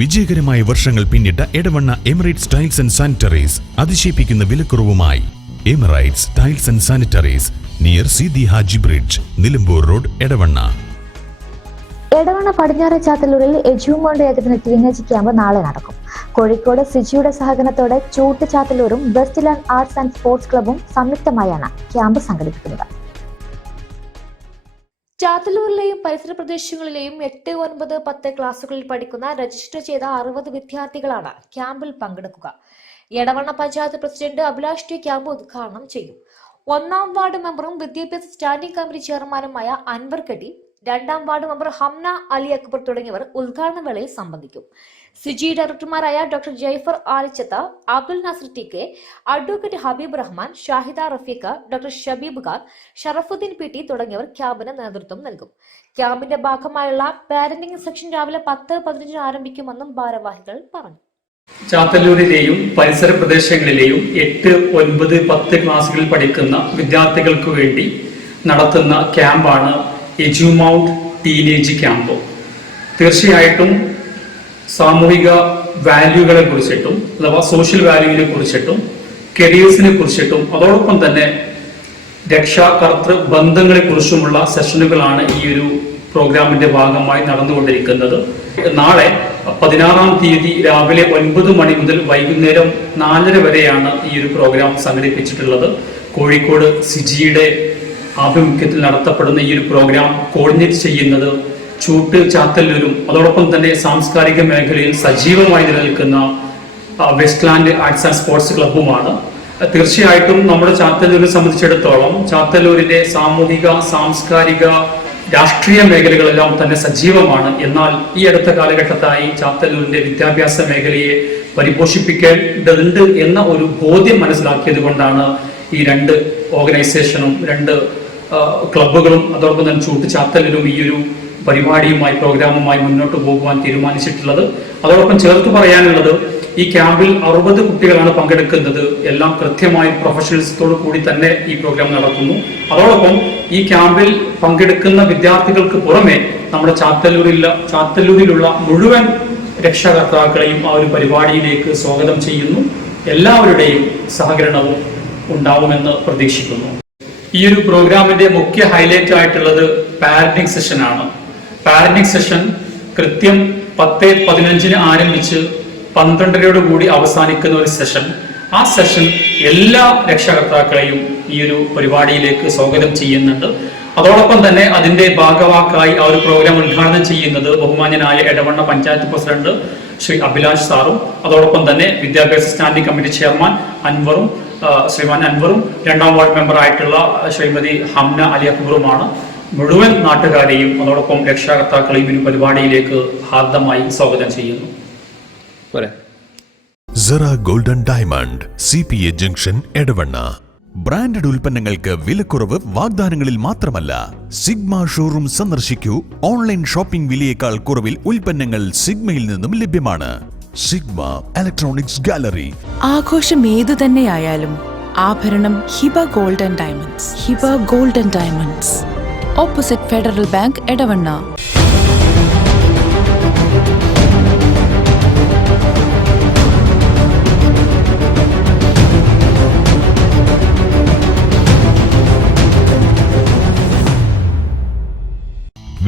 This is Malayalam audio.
വിജയകരമായ വർഷങ്ങൾ പിന്നിട്ട Edavanna Emirates tiles and sanitaries അതിശയിപ്പിക്കുന്ന വിലക്കുറവുമായി. Emirates tiles and sanitaries near Sidhi Haji bridge Nilambur road Edavanna. Edavanna പടിഞ്ഞാറ് ചാത്തലൂരിൽ എജുമോണ്ട് ഏകദിന ടീനേജ് ക്യാമ്പ് നാളെ നടക്കും. കോഴിക്കോട് സിജിയുടെ സഹകരണത്തോടെ ചൂട്ട് ചാത്തലൂരും വെസ്റ്റ്ലാൻഡ് ആർട്സ് ആൻഡ് സ്പോർട്സ് ക്ലബും സംയുക്തമായാണ് ക്യാമ്പ് സംഘടിപ്പിക്കുന്നത്. ചാത്തല്ലൂരിലെയും പരിസര പ്രദേശങ്ങളിലെയും എട്ട് ഒൻപത് പത്ത് ക്ലാസുകളിൽ പഠിക്കുന്ന രജിസ്റ്റർ ചെയ്ത അറുപത് വിദ്യാർത്ഥികളാണ് ക്യാമ്പിൽ പങ്കെടുക്കുക. Edavanna panchayat president Abhilash T camp ഉദ്ഘാടനം ചെയ്യും. ഒന്നാം വാർഡ് മെമ്പറും വിദ്യാഭ്യാസ സ്റ്റാൻഡിംഗ് കമ്മിറ്റി ചെയർമാനുമായ അൻവർ കെട്ടി രണ്ടാം വാർഡ് മെമ്പർ ഹംന അലി അക്ബർ തുടങ്ങിയവർ ഉദ്ഘാടന വേളയിൽ സംബന്ധിക്കും. Siji ഡയറക്ടർമാരായ doctor Jaifar Alichatha Abdul Nasar T K advocate Habeeb Rahman Shahida Rafeeqa doctor Shabeeb Khan Sharafuddin P T തുടങ്ങിയവർ ക്യാമ്പിന് നേതൃത്വം നൽകും. ക്യാമ്പിന്റെ ഭാഗമായുള്ള പാരന്റിംഗ് സെക്ഷൻ രാവിലെ പത്ത് പതിനഞ്ചിന് ആരംഭിക്കുമെന്നും ഭാരവാഹികൾ പറഞ്ഞു. ചാത്തല്ലൂരിലെയും പരിസര പ്രദേശങ്ങളിലെയും എട്ട് ഒൻപത് പത്ത് ക്ലാസ്സുകളിൽ പഠിക്കുന്ന വിദ്യാർത്ഥികൾക്ക് വേണ്ടി നടത്തുന്ന ക്യാമ്പാണ് എജുമൗണ്ട് ടീനേജ് ക്യാമ്പ് തീർച്ചയായിട്ടും സാമൂഹിക വാല്യൂകളെ കുറിച്ചിട്ടും അഥവാ സോഷ്യൽ വാല്യൂവിനെ കുറിച്ചിട്ടും കരിയേഴ്സിനെ കുറിച്ചിട്ടും അതോടൊപ്പം തന്നെ രക്ഷാകർത്തൃ ബന്ധങ്ങളെ കുറിച്ചുമുള്ള സെഷനുകളാണ് ഈ ഒരു പ്രോഗ്രാമിന്റെ ഭാഗമായി നടന്നുകൊണ്ടിരിക്കുന്നത്. നാളെ പതിനാറാം തീയതി രാവിലെ ഒൻപത് മണി മുതൽ വൈകുന്നേരം നാലര വരെയാണ് ഈ ഒരു പ്രോഗ്രാം സംഘടിപ്പിച്ചിട്ടുള്ളത്. കോഴിക്കോട് സിജിയുടെ ആഭിമുഖ്യത്തിൽ നടത്തപ്പെടുന്ന ഈ ഒരു പ്രോഗ്രാം കോർഡിനേറ്റ് ചെയ്യുന്നത് ചൂട്ട് ചാത്തല്ലൂരും അതോടൊപ്പം തന്നെ സാംസ്കാരിക മേഖലയിൽ സജീവമായി നിലനിൽക്കുന്ന വെസ്റ്റ്ലാൻഡ് ആർട്സ് ആൻഡ് സ്പോർട്സ് ക്ലബ്ബുമാണ് തീർച്ചയായിട്ടും നമ്മുടെ ചാത്തല്ലൂരിനെ സംബന്ധിച്ചിടത്തോളം ചാത്തല്ലൂരിന്റെ സാമൂഹിക സാംസ്കാരിക രാഷ്ട്രീയ മേഖലകളെല്ലാം തന്നെ സജീവമാണ്. എന്നാൽ ഈ അടുത്ത കാലഘട്ടത്തായി ചാത്തല്ലൂരിന്റെ വിദ്യാഭ്യാസ മേഖലയെ പരിപോഷിപ്പിക്കേണ്ടതുണ്ട് എന്ന ഒരു ബോധ്യം മനസ്സിലാക്കിയത് കൊണ്ടാണ് ഈ രണ്ട് ഓർഗനൈസേഷനും രണ്ട് ക്ലബ്ബുകളും അതോടൊപ്പം തന്നെ ചൂട്ട് ചാത്തല്ലൂരും ഈ ഒരു പരിപാടിയുമായി പ്രോഗ്രാമുമായി മുന്നോട്ട് പോകുവാൻ തീരുമാനിച്ചിട്ടുള്ളത്. അതോടൊപ്പം ചേർത്ത് പറയാനുള്ളത് ഈ ക്യാമ്പിൽ അറുപത് കുട്ടികളാണ് പങ്കെടുക്കുന്നത്. എല്ലാം കൃത്യമായി പ്രൊഫഷണൽസത്തോടു കൂടി തന്നെ ഈ പ്രോഗ്രാം നടക്കുന്നു. അതോടൊപ്പം ഈ ക്യാമ്പിൽ പങ്കെടുക്കുന്ന വിദ്യാർത്ഥികൾക്ക് പുറമെ നമ്മുടെ ചാത്തല്ലൂരിലുള്ള ചാത്തല്ലൂരിലുള്ള മുഴുവൻ രക്ഷാകർത്താക്കളെയും ആ ഒരു പരിപാടിയിലേക്ക് സ്വാഗതം ചെയ്യുന്നു. എല്ലാവരുടെയും സഹകരണവും ഉണ്ടാവുമെന്ന് പ്രതീക്ഷിക്കുന്നു. ഈ ഒരു പ്രോഗ്രാമിന്റെ മുഖ്യ ഹൈലൈറ്റ് ആയിട്ടുള്ളത് പാരന്റിംഗ് സെഷൻ ആണ് പാരന്റിംഗ് സെഷൻ കൃത്യം പത്ത് പതിനഞ്ചിന് ആരംഭിച്ച് പന്ത്രണ്ടരയോട് കൂടി അവസാനിക്കുന്ന ഒരു സെഷൻ. ആ സെഷൻ എല്ലാ രക്ഷകർത്താക്കളെയും ഈ ഒരു പരിപാടിയിലേക്ക് സ്വാഗതം ചെയ്യുന്നുണ്ട്. അതോടൊപ്പം തന്നെ അതിന്റെ ഭാഗവാക്കായി ആ ഒരു പ്രോഗ്രാം ഉദ്ഘാടനം ചെയ്യുന്നത് ബഹുമാന്യനായ എടവണ്ണ പഞ്ചായത്ത് പ്രസിഡന്റ് ശ്രീ അഭിലാഷ് സാറും. അതോടൊപ്പം തന്നെ വിദ്യാഭ്യാസ സ്റ്റാൻഡിംഗ് കമ്മിറ്റി ചെയർമാൻ അൻവറും ശ്രീമാൻ അൻവറും രണ്ടാം വാർഡ് മെമ്പർ ആയിട്ടുള്ള ശ്രീമതി ഹംന അലി അക്ബറുമാണ് മുഴുവൻ നാട്ടുകാരെയും അതോടൊപ്പം രക്ഷാകർത്താക്കളെയും ഒരു പരിപാടിയിലേക്ക് ഹാർദമായി സ്വാഗതം ചെയ്യുന്നു. Sera golden diamond C P A junction Edavanna. Branded ഉൽപ്പന്നങ്ങൾക്ക് വിലക്കുറവ് വാഗ്ദാനങ്ങളിൽ മാത്രമല്ല സിഗ്മ ഷോറൂം സന്ദർശിക്കൂ. ഓൺലൈൻ ഷോപ്പിംഗ് വിലയേക്കാൾ കുറവിൽ ഉൽപ്പന്നങ്ങൾ സിഗ്മയിൽ നിന്നും ലഭ്യമാണ്. സിഗ്മ ഇലക്ട്രോണിക്സ് ഗാലറി ആഘോഷം ഏതു തന്നെയായാലും ആഭരണം Hiba golden diamonds. Hiba golden diamonds. Opposite Federal Bank Edavanna.